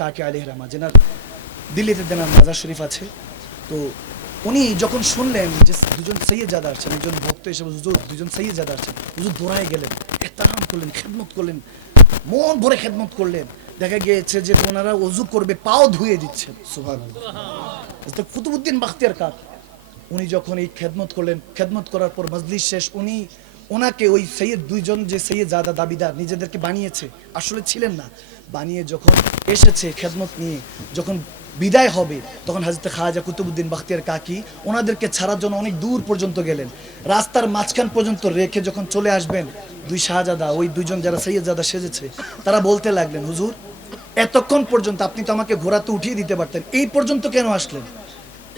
তাকে আলী রামা যেনার দিল্লিতে দেনার মাজার শরীফ আছে। তো উনি যখন শুনলেন যে দুজন সৈয়দাদা আসছেন একজন ভক্ত হিসেবে হুজুর, দুজন সৈয়দাদা আসছেন হুজুর দৌড়ায় গেলেন, এহতারাম করলেন, খেদমত করলেন, মন ভরে খেদমত করলেন। দেখা গিয়েছে যে ওনারা অজু করবে, পাও ধুয়ে দিচ্ছেন। সুভাগ কুতুবুদ্দিন বাখতিয়ার কাক উনি যখন এই খেদমত করলেন, খেদমত করার পর মজলিস শেষ, উনি ওনাকে ওই সৈয়দ, দুইজন যে সৈয়দ জাদা দাবিদার নিজেদেরকে বানিয়েছে, আসলে ছিলেন না। বানিয়ে যখন এসেছে খেদমত নিয়ে। যখন বিদায় হবে, তখন হাজরত খাজা কুতুবুদ্দিন বাখতিয়ার কাকি ওনাদেরকে ছাড়ার জন্য অনেক দূর পর্যন্ত গেলেন। রাস্তার মাঝখান পর্যন্ত রেখে যখন চলে আসবেন, দুই শাহজাদা, ওই দুইজন যারা সৈয়দজাদা সেজেছে, তারা বলতে লাগলেন, হুজুর, এতক্ষণ পর্যন্ত আপনি তো আমাকে ঘোরাতে উঠিয়ে দিতে পারতেন, এই পর্যন্ত কেন আসলেন?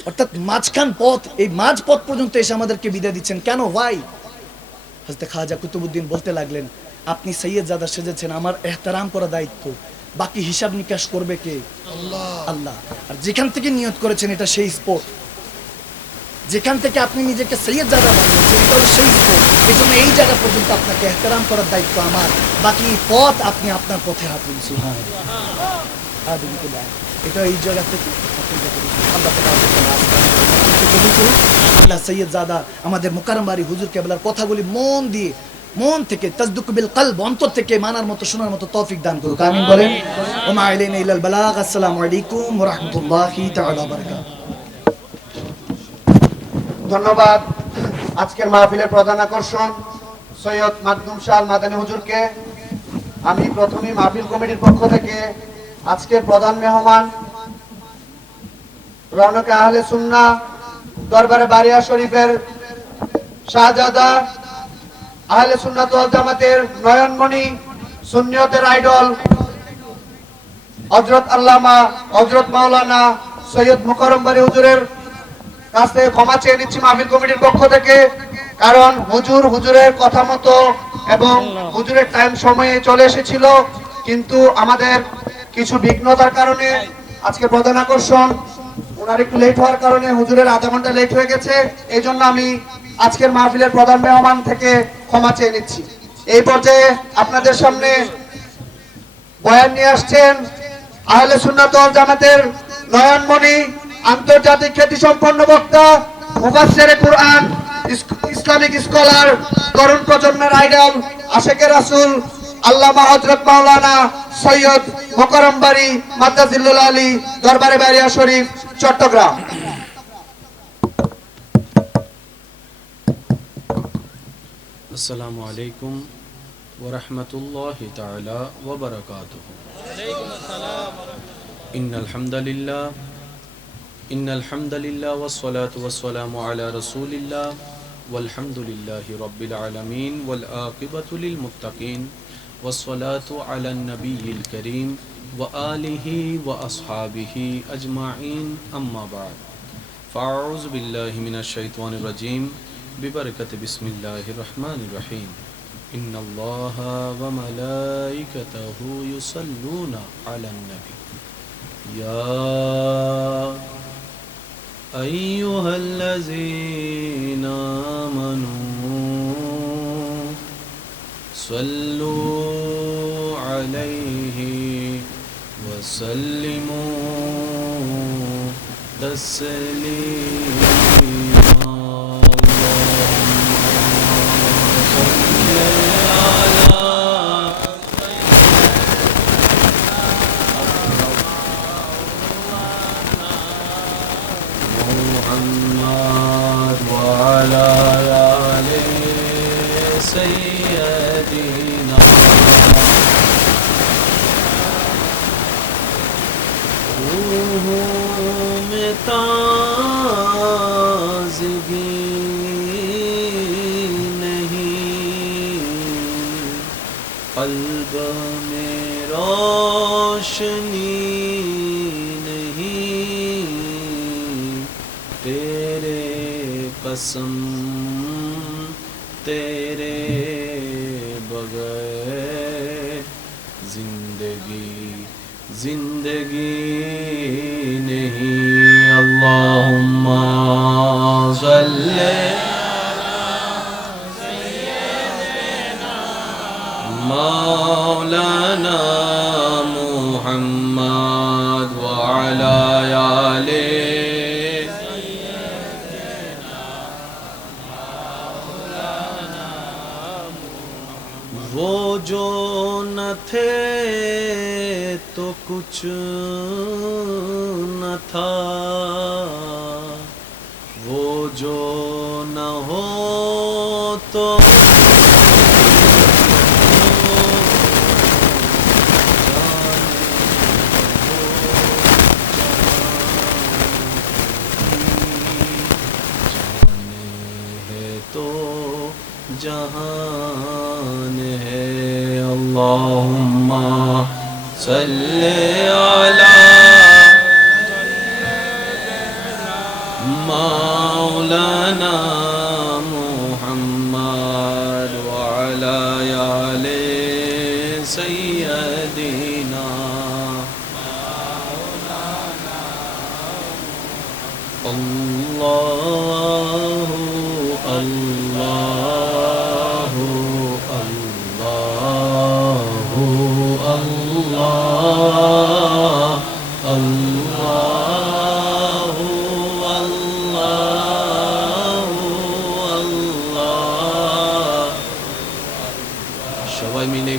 অর্থাৎ মাঝখান পথ, এই মাঝ পথ পর্যন্ত এসে আমাদেরকে বিদায় দিচ্ছেন। কেন? ভাই হজরত খাজা কুতুবুদ্দিন বলতে লাগলেন, আপনি সৈয়দ জাদা সেজেছেন, আমার এহতারাম করা দায়িত্ব। বাকি হিসাব নিকাশ করবে কে? আল্লাহ। আর যেখান থেকে নিয়ত করেছেন এটা সেই স্পোর্ট। যেখান থেকে আপনি নিজেকে সৈয়দ জাদা বানিয়েছেন, এটা সেই স্পোর্ট। এই জন্য এই জায়গা পর্যন্ত আপনাকে এহতারাম করার দায়িত্ব আমার। বাকি পথ আপনি আপনার পথে হাঁটুন সুহান এটা এই জায়গা থেকে আল্লাহ সৈয়দ জাদা আমাদের মুকাররম বাড়ি হুজুর কেবলার কথাগুলি মন দিয়ে মন থেকে তাজদুক বিল কলব অন্তর থেকে মানার মতো শোনার মতো তৌফিক দান করুক আমিন বলেন। ওমা আলাইনা ইল্লাল বালাগ আসসালামু আলাইকুম ওয়া রাহমাতুল্লাহি তাআলা ওয়া বারাকাতুহু। ধন্যবাদ আজকের মাহফিলের প্রধান আকর্ষণ সৈয়দ মাকদুম শাহ মাদানী হুজুরকে। আমি প্রথমে মাহফিল কমিটির পক্ষ থেকে আজকের প্রধান মেহমান রৌনকে আহলে সুন্না দরবারে বারিয়া শরীফের শাহজাদা আহলে সুন্নাত ওয়াল জামাতের নয়নমণি সুন্নিয়তের আইডল হজরত আল্লামা হজরত মাওলানা সৈয়দ মুকরম বাড়ি হুজুরের কাছ থেকে ক্ষমা চেয়ে নিচ্ছি মাহফিল কমিটির পক্ষ থেকে। কারণ হুজুর হুজুরের কথা মতো এবং হুজুরের টাইম সময়ে চলে এসেছিল, কিন্তু আমাদের কিছু বিঘ্নতার কারণে আজকে প্রধান আকর্ষণ, ওনার একটু লেট হওয়ার কারণে হুজুরের আধা ঘণ্টা লেট হয়ে গেছে। এই জন্য আমি আজকের মাহফিলের প্রধান মেহমান থেকে ক্ষমা চেয়ে নিচ্ছি। এই পর্যায়ে আপনাদের সামনে বয়ান নিয়ে আসছেন আহলে সুন্নাত জামাতের নয়নমণি, আন্তর্জাতিক খ্যাতি সম্পন্ন বক্তা, মুফাসসিরে কুরআন ইসলামিক স্কলার, তরুণ প্রজন্মের আইডল, আশেকের রাসূল, আল্লামা হযরত মাওলানা সৈয়দ মোকাররম বাড়ি মাদ্দাজিল্লুল আলী, দরবারে বাড়িয়া শরীফ, চট্টগ্রাম। السلام علیکم ورحمۃ اللہ تعالی وبرکاتہ۔ ان الحمد للہ ان الحمد للہ والصلاة والسلام علی رسول اللہ والحمد للہ رب العالمین والعاقبۃ للمتقین والصلاة علی النبی الکریم وآلہ وأصحابہ اجمعین اما بعد۔ فاعوذ باللہ من الشیطان الرجیم۔ ببرکت، بسم اللہ الرحمن الرحیم. ان اللہ و ملائکتہ یسلون علی النبی. یا ایوہ الذین آمنوا صلو علیہ وسلموا تسلیما. محمد وعلى آل سيدنا روح قلب میں روشنی نہیں۔ تیرے قسم تیرے بغیر زندگی زندگی نہیں۔ اللہم صلی مولانا محمد وعلى آل وہ جو نہ تھے تو کچھ نہ تھا۔ وہ جو نہ ہو تو الجهان اللهم صل على مولانا محمد وعلى آل سيدنا الله الله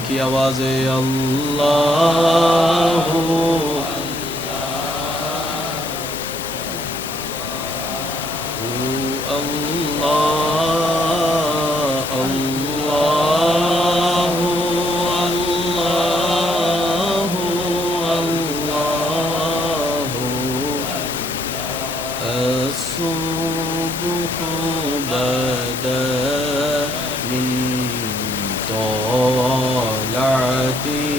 کی آواز اللہ ہو رحمتي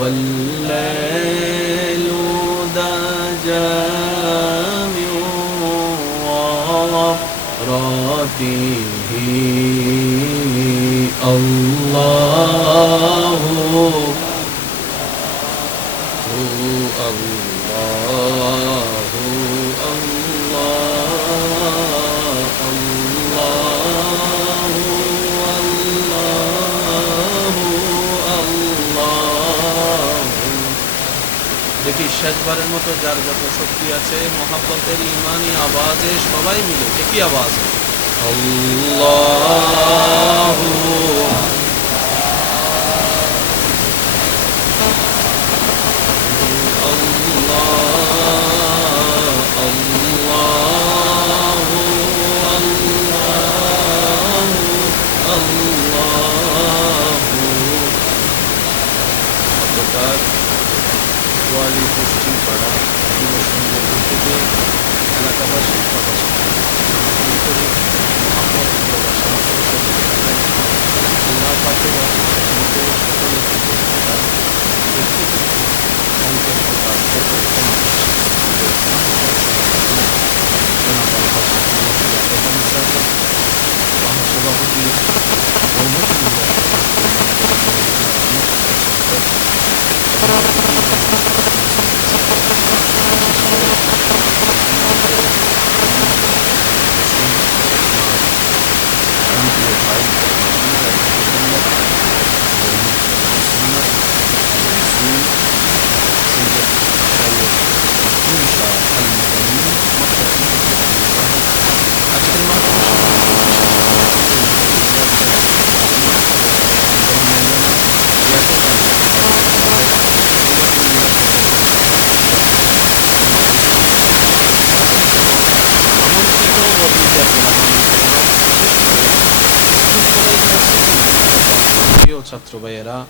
والليل ذا جامع وراته الله هو الله. দেখি শেষবারের মতো যার যত শক্তি আছে, মহাব্বতের ইমানি আওয়াজে সবাই মিলে, একই আওয়াজ। আল্লাহ muito bonito. Hubeirá